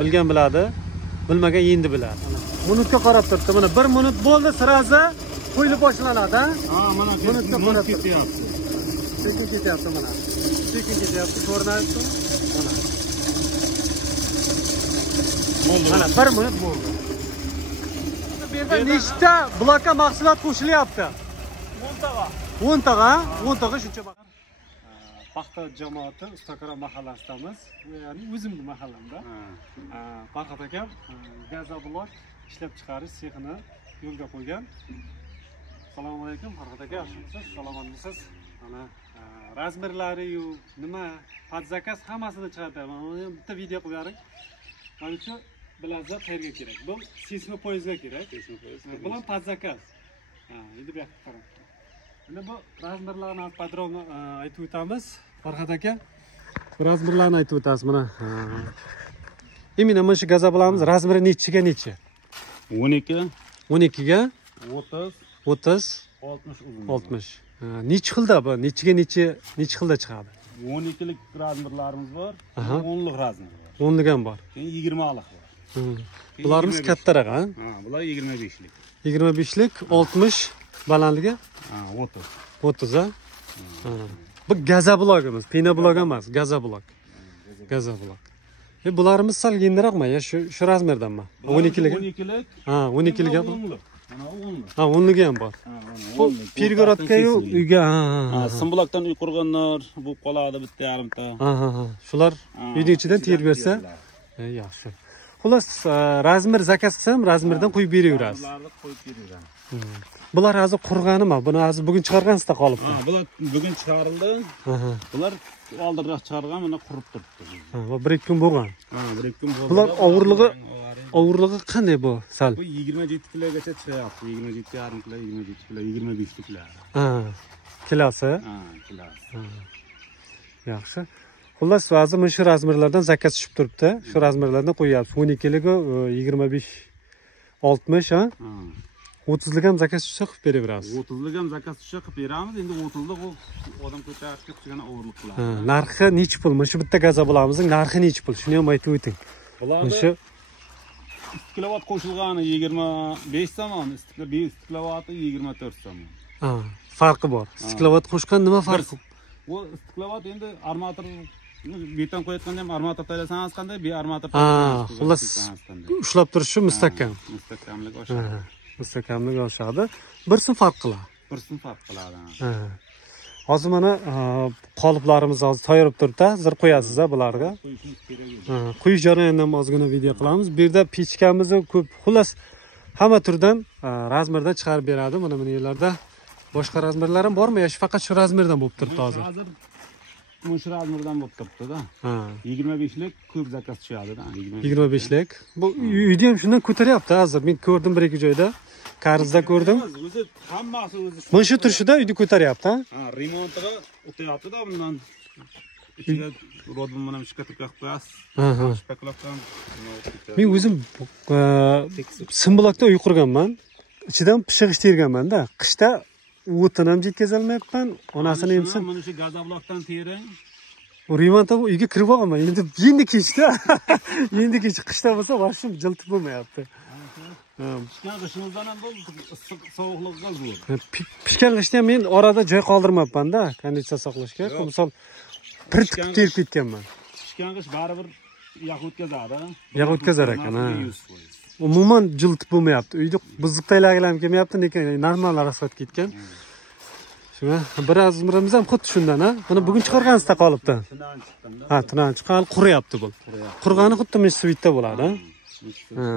bilgan biladi, bilmagan endi biladi. Minutga qarab turibdi. Mana 1 minut bo'ldi, sirazi qo'yilib boshlanadi, ha? Ha, mana minutga qarab ketyapti. Sekin ketyapti mana. Sekin ketyapti, ko'rinayapti. Mana. Bo'ldi. Mana 1 minut bo'ldi. Bu yerda nechta blokka mahsulot qo'shilyapti? 10 taga, 10 taga shuncha. Paxta jamoati Ustaqaro mahallasidamiz. Ya'ni o'zimning mahallamda. Farhod akam gazoblok ishlab chiqarish sexini yo'lga qo'ygan. Assalomu alaykum Farhod aka, yaxshimisiz? Salomatmisiz? Mana razmerlari-yu, nima, podzakaz hammasini chiqartaman. Mana bitta video qilib bering. Mana shu bilasiz qayerga kerak? Bu sesma poyezdga kerak. Bular podzakaz. Endi bu yoqqa qarang. Mana bu razmerlarni padron aytib o'tamiz. Farhod aka, razmerlarni aytib o'tasiz mana. Imina mana shu gazoblamiz razmeri nechiga necha? 12, 12 ga 30, 30, 60 uzun. 60. Necha xilda bu? Nechiga necha xilda chiqadi? 12lik razmerlarimiz bor, 10lik razmer bor. 10lik ham bor. Keyin 20lik bor. Bularimiz kattaroq, ha? Ha, bular 25lik. 25lik, 60 balandligi? Ha, 30. 30 ha? Bu gazoblogimiz, pina blog emas, gazoblog. Gazoblog. Bularimiz sal yengroqmi? Ya shu razmerdanmi? 12lik. 12lik. Ha, 12lik ham. Mana 10lik. Ha, 10lik ham bor. Bu Pirgorodga-yu uyga, ha, Simbuloqdan uy qurganlar bu qoladi bitta yarimta. Ha. Shular uyning ichidan terib bersa, yaxshi. Xullas, razmer zakaz qilsam, razmerdan qo'yib beraverasiz. Bularni qo'yib beraveramiz. Bular hozir qurganimi? Buni hozir bugun chiqargansizda qolibdi. Ha, bular bugun chiqarildi. Bular oldinroq chiqargan, mana qurib turibdi. Ha, 1-2 kun bo'lgan. Ha, 1-2 kun bo'ldi. Bular og'irligi qanday bu? Sal. Bu 27 kilogacha chiqyapti. 27,5 kilo, 27 kilo, 25 kilo. Ha. Kilosi? Ha, kilosi. Yaxshi. Xullas, hozir mana shu razmerlardan zakaz tushib turibdi. Shu razmerlardan qo'yapsiz. 12ligi 25 60 ha? 30lik ham zakaz tushsa qilib beraverasiz. 30lik ham zakaz tushsa qilib beramiz. Endi 30lik u odam ko'tarishga qilgan o'g'irlik qiladi. Narxi necha pul? Mana shu bitta gazobolamizning narxi necha pul? Shuni ham aytib o'ting. Bularni 2 kilovat qo'shilgani 25 somon, 1 kilovat 24 somon. Ha, farqi bor. 2 kilovat qo'shgan nima farqi? Bu 2 kilovat endi armatur beton qo'yayotganda ham armatur taylasangiz qanday, bu armatur xullas ushlab turishi mustahkam. Mustahkamlik oshadi. Mustahkamlik oshadi. Bir so'm farq qiladi. Bir so'm farq qiladi. Hozir mana qoliplarimiz hozir tayyorlab turibdi. Hozir qo'yasiz-a bularga. Quyish jarayonidan ozgina video qilamiz. Bu yerda pechkamiz ko'p. Xullas hamma turdan razmerdan chiqarib beradi. Mana bu yerlarda boshqa razmerlar ham bormi? Yoki faqat shu razmerdan bo'lib turibdi hozir? Hozir shu razmerdan bo'lib turibdi-da. 25lik ko'p zakaz tushadi-da. 25lik. Bu uyda ham shundan ko'taryapti hozir. Men ko'rdim 1-2 joyda. Qarzda ko'rdim. O'zi hammasi o'zi. Mana shu turishida uyda ko'taryapti, ha? Ha, remontiga o'tyapti-da bundan. Ichiga rodman bilan shkatilka qilib qo'yasiz. Shpaklabdan. Men o'zim Simbuloqda uy qurganman. Ichidan pishiq terganman-da. Qishda o'tin ham yetkazolmayapman. Onasini emsin. Mana shu gazoblokdan tering. Remontda uyga kirib olganman. Endi kechda. Endi kech qishda bo'lsa, vashim jiltib bo'lmayapti. Pishgan qishimizdan ham bo'ldi, sovuqlikqa zo'r. Pishgan qishda men orada joy qoldirmabman-da, konditsiya saqlashga. Misol piritib terib ketganman. Pishgan qish baribir yog' o'tkazadi. Yog' o'tkazar ekan, ha. Umuman jiltib bo'lmayapti. Uyda buzuq taylagilam kelmayapti, lekin normal rasxat ketgan. Shuna birazmirimiz ham xuddi shundan, ha. Buni bugun chiqargansizda qolibdi. Ha, tunan chiqqan, quryapti bu. Qurgani xuddi mana svitda bo'ladi, ha.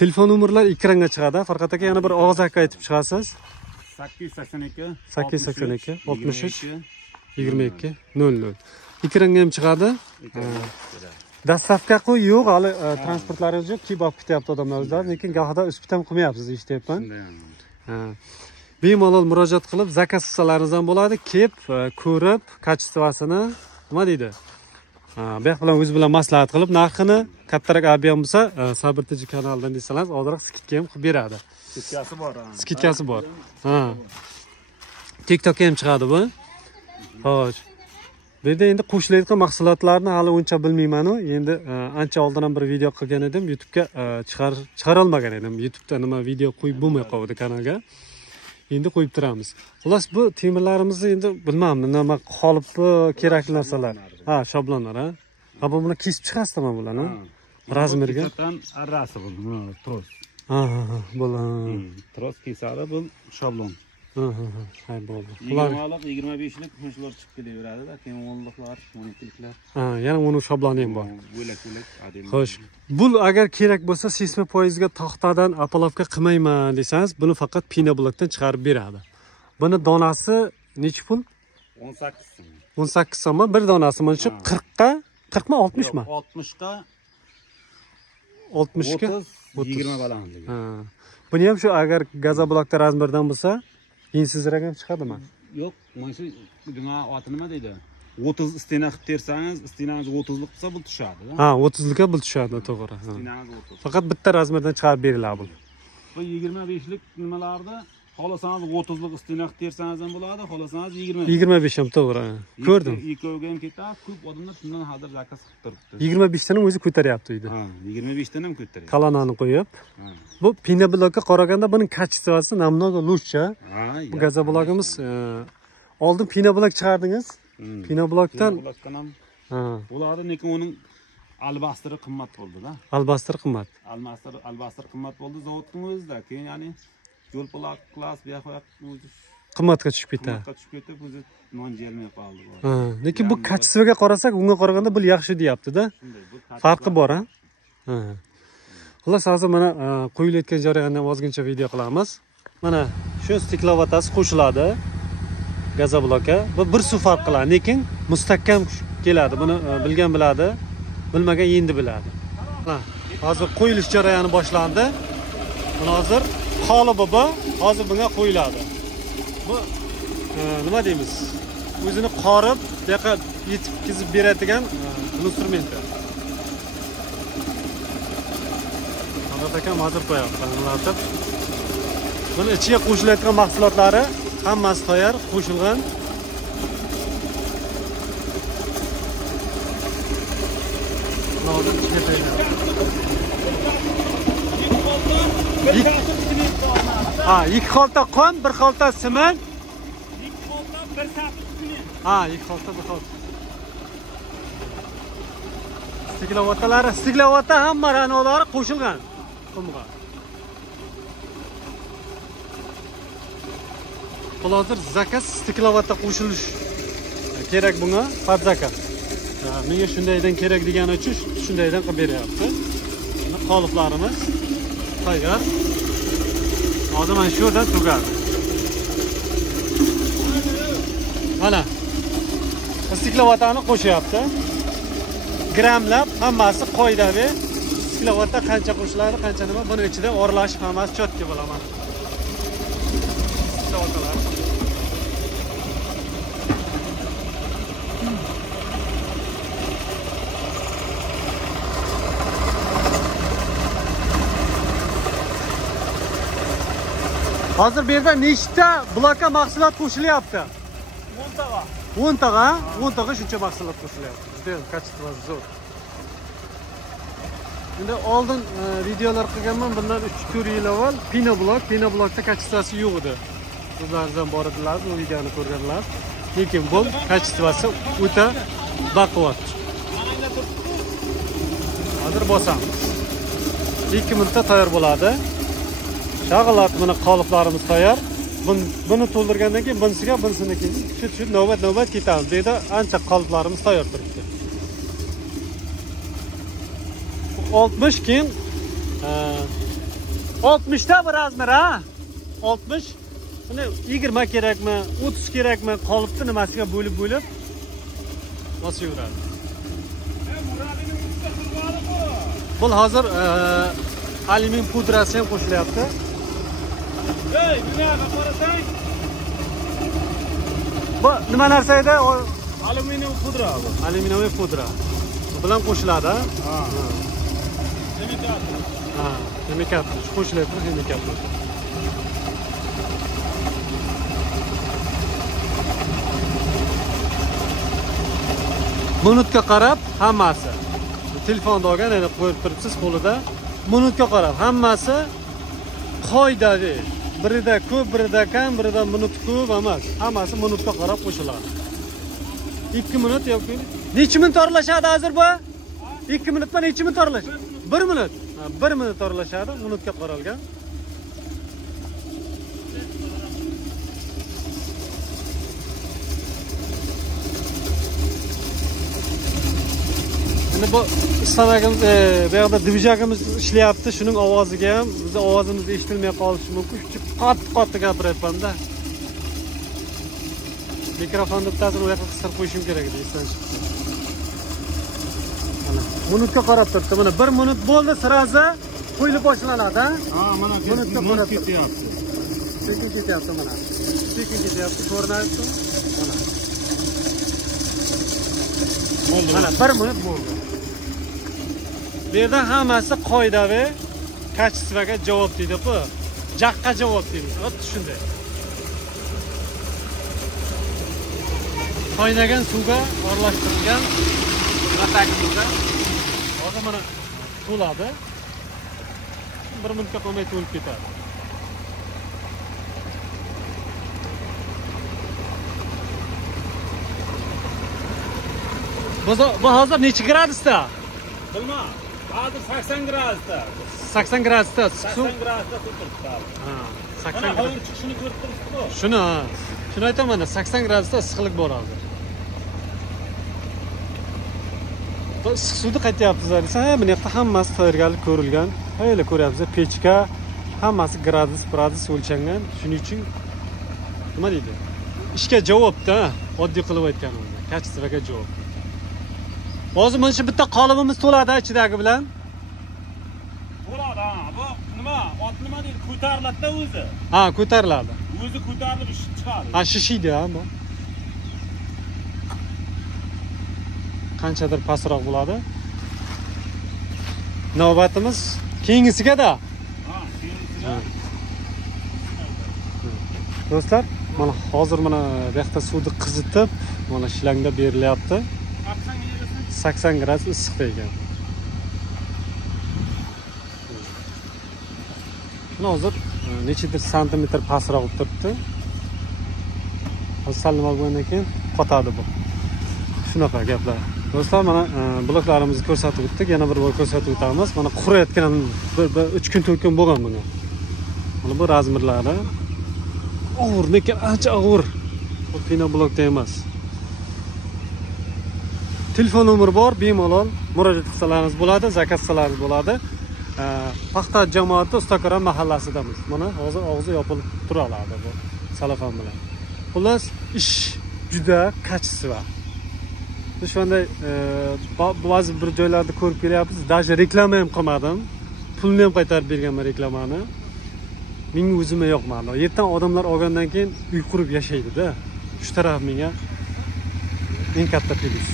Telefon nomerlar ekranga chiqadi. Farqat aka yana bir og'iz aka aytib chiqasiz. 882 882 63 22 00. Ekranga ham chiqadi. Dastavka qo'y yo'q, hali transportlaringiz yo'q, kelib olib ketyapti odamlar o'zlari, lekin gohida o'sib ham qilmayapsiz, eshityapman. Bemalol murojaat qilib, zakaz qilsalaringiz ham bo'ladi. Kelib, ko'rib, kачествосini nima deydi? Bu bilan o'z bilan maslahat qilib, narxini kattaroq olgan bo'lsa, Sabr TJ kanalidan desangiz, ozroq skidka ham qilib beradi. Skidkasi bor. Skidkasi bor. Ha. TikTokga ham chiqadi bu. Xo'sh. Bu yerda endi qo'shilayotgan mahsulotlarni hali uncha bilmayman-u. Endi ancha oldin ham bir video qilgan edim, YouTube'ga chiqara olmagan edim. YouTube'da nima video qo'yib bo'lmay qoldi kanalga. Endi qo'yib turamiz. Xullas bu temirlarimizni endi bilmayman, nima qolibmi, kerakli narsalar. Ha, shablonlar, ha. Ha, bu buni kesib chiqasizmi bularni? Razmerga. Kesatdan arrasi bu, tros. Ha, bo'lar. Tros kesadi bu shablon. Hay bo'ldi. 20lik, 25lik qo'shlar chiqib kelaveradi-da, keyin 10liklar, 12liklar. Ha, yana uni shabloni ham bor. Bo'lak-bo'lak adem. Xo'sh. Bu agar kerak bo'lsa 80% ga taxtadan apolovka qilmayman desangiz, buni faqat pina blokdan chiqarib beradi. Buni donasi necha pul? 18 so'm. 18 so'm. Bir donasi mana shu 40 ga, 60 mi 60 mi? 60 ga 60 ga 20 balandligi. Ha. Buni ham shu agar gazoblokda razmerdan bo'lsa, yensizroq ham chiqadimi? Yo'q, mana shu nima oti nima deydi? 30 istena qilib tersangiz, istenangiz 30lik bo'lsa bu tushadi. Ha, 30likka bu tushadi, to'g'ri. Istenangiz 30. Faqat bitta razmerdan chiqarib beriladi bu. Bu 25lik nimalarda xohlasangiz 30lik istena qilib tersangiz ham bo'ladi, xohlasangiz 25 ham to'g'ri. Ko'rdim. Ikkoviga ham ketadi, ko'p odamlar shundan hozir zakaz qilib turibdi. 25 tani o'zi ko'taryapti uyda. Ha, 25 dan ham ko'taryapti. Kolonani qo'yib. Bu pina blokka qaraganda buning kачествоsi намного лучше. Bu gazoblogimiz oldin pina blok chiqardingiz. Pina blokdan ham bo'ladi, lekin uning albastri qimmat bo'ldi-da. Albastr qimmat. Albastr qimmat bo'ldi zavodning o'zida. Keyin ya'ni yo'l plak klass bu yoqqa o'zi qimmatga tushib ketadi. Qimmatga tushib ketib, o'zi non jelmay qoldi. Lekin bu kачествоga qarasak, unga qaraganda bu yaxshi deyapti-da. Farqi bor, ha? Xullas, hozir mana qo'yilayotgan jarayonni ozgincha video qilamiz. Mana shu stiklovatasi qo'shiladi gazoblokka. Bu bir suv farq qiladi, lekin mustahkam keladi. Buni bilgan biladi, bilmagan endi biladi. Hozir qo'yilish jarayoni boshlandi. Mana hozir qolibi bu, hozir bunga qo'yiladi. Bu nima deymiz? O'zini qorib, bu yoqqa yetkazib beradigan instrument. Akam hozir qo'yapti. Buni ichiga qo'shilayotgan mahsulotlari hammasi tayyor, qo'shilgan. Hozir ichiga qo'yiladi. Ha, 2 xolta qon, 1 xolta sement. 2 xolta 1 safit sement. Ha, 2 xolta 1 xolta. Stiklovata hamma ranolari qo'shilgan. Qumga. Hozir zakaz stiklovata qo'shilish kerak bunga, faqat zakaz. Menga shundaydan kerak degani uchun shundaydan qilib beryapti. Qoliplarimiz tayyor. Hozir mana shu yerdan tugadi. Mana stiklovatani qo'shyapti. Grammlab hammasi qoidaviy. Stiklovata qancha qo'shiladi, qancha nima, buni ichida o'rlashib hammasi chotga bo'laman. Stiklovatalar. Hozir bu yerda nechta blokka mahsulot qo'shilyapti? 10 taga. 10 taga, 10 taga shuncha mahsulot qo'shilyapti. Juda kачество zo'r. Endi oldin videolar qilganman, bundan 3-4 yil avval pina blokda kачествоsi yo'q edi. Sizlardan bor edilar, bu videoni ko'rganlar. Lekin bu kачествоsi o'ta baquvvat. Hozir bosamiz. 2 minutda tayyor bo'ladi. Shag'alat buni qoliplarimiz tayyor. Buni to'ldirgandan keyin bunisiga shu navbat ketamiz. Bu yerda ancha qoliplarimiz tayyor turibdi. 60 keyin 60 ta bir razmer, ha? 60. Buni 20 kerakmi, 30 kerakmi, qolipni nimasiga bo'lib bosib yuradi. Bu hozir alyumin pudrasi ham qo'shilyapti. Ey, bunaqa qarasang. Bu nima narsa edi? Alyuminium pudra bu. Alyuminium pudra. Bu bilan qo'shiladi, ha? Chemikat. Ha, chemikat. Qo'shilyapti, chemikat. minutga qarab hammasi. Telefonda olgan, endi qo'yib turibsiz qo'lida. Minutga qarab hammasi qoidaviy. Birida ko'p, birida kam, birida minut ko'p emas. Hammasi minutga qarab qo'shiladi. 2 minut yoki necha minut oralashadi hozir bu? 2 minutdan necha minut oralashadi? 1 minut. 1 minut oralashadi, minutga qaralgan. Endi bu istamagimiz, bu yerda dvijagimiz ishlayapti. Shuning ovoziga ham biz ovozimiz eshitilmay qolishi mumkin. Qattiq gapiryapman-da. Mikrofonni bittasini u yoqqa qistirib qo'yishim kerak edi, esdan chiqdi. Mana minutga qarab turibdi. Mana 1 minut bo'ldi, sirazi qo'yilib boshlanadi, ha? Ha, mana minutga qarab ketyapti. Sekin ketyapti mana. Sekin ketyapti, ko'rinyapti. Mana. Bo'ldi. Mana 1 minut bo'ldi. Bu yerda hammasi qoidaviy kачествоga javob deydi-ku. Jaqqa javob deymiz. Xuddi shunday. Qaynagan suvga aralashtirilgan latakimizda hozir mana to'ladi. 1 minutga qolmay to'lib ketadi. Bu hozir necha gradusda? Bilma. Hozir 80 gradusda. 80 gradusda. 80 gradusda turibdi. Ha, 80 Mana havo chiqishini ko'rib turibsiz-ku. Shuni aytaman, 80 gradusda issiqlik bor hozir. Bu issiq suvni qaytyapsizlar desa, bu yerda hammasi tayyorgarlik ko'rilgan. Hayli ko'ryapsiz, pechka, hammasi gradus o'lchangan. Shuning uchun nima deydi? Ishga javobda, oddiy qilib aytganimizda, kачествоga javob. Hozir mana shu bitta qolibimiz to'ladi ichidagi bilan. Bo'ladi, ha. Bu nima? Ot nima deydi? Ko'tariladi-da o'zi. Ha, ko'tariladi. O'zi ko'tarilib chiqadi. Ha, shishiydi, ha bu. Qanchadir pastroq bo'ladi. Navbatimiz keyingisiga-da. Ha, keyingisiga. Do'stlar, mana hozir mana bu yoqda suvni qizitib, mana shlangda berilyapti. 80 gradus issiqda ekan. Mana hozir nechidir santimetr pastroq bo'lib turibdi. Hozir sal nima bo'lgandan keyin qotadi bu. Shunaqa gaplar. Do'stlar, mana bloklarimizni ko'rsatib o'tdik. Yana bir bor ko'rsatib o'tamiz. Mana qurayotgan bir 3 kun 4 kun bo'lgan bunga. Mana bu razmerlari. Og'ir, lekin ancha og'ir. Bu pinoblokda emas. Telefon nomeri bor, bemalol murojaat qilsalaringiz bo'ladi, zakaz qilsalaringiz bo'ladi. Paxta jamoati Ustakaram mahallasidamiz. Mana hozir og'zi yopilib turadi bu salafon bilan. Xullas, ish juda kачество. Shunday ba'zi bir joylarda ko'rib kelyapmiz, даже reklama ham qilmadim. Pulni ham qaytarib berganman reklamani. Menga o'zimga yoqmadi. Yerdan odamlar olgandan keyin uy qurib yashaydi-da. Shu taraf menga eng katta plyus.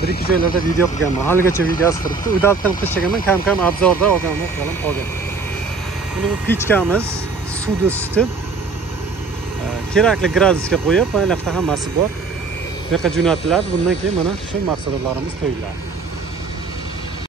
Bir-ikki joylarda video qilganman. Haligacha videosi turibdi. Uydan qilishganman, kam-kam obzorda olganman, qolgan. Buni bu pechkamiz suvni isitib, kerakli gradusga qo'yib, mana bu yoqda hammasi bor. Bu yoqqa jo'natiladi. Bundan keyin mana shu mahsulotlarimiz to'yiladi.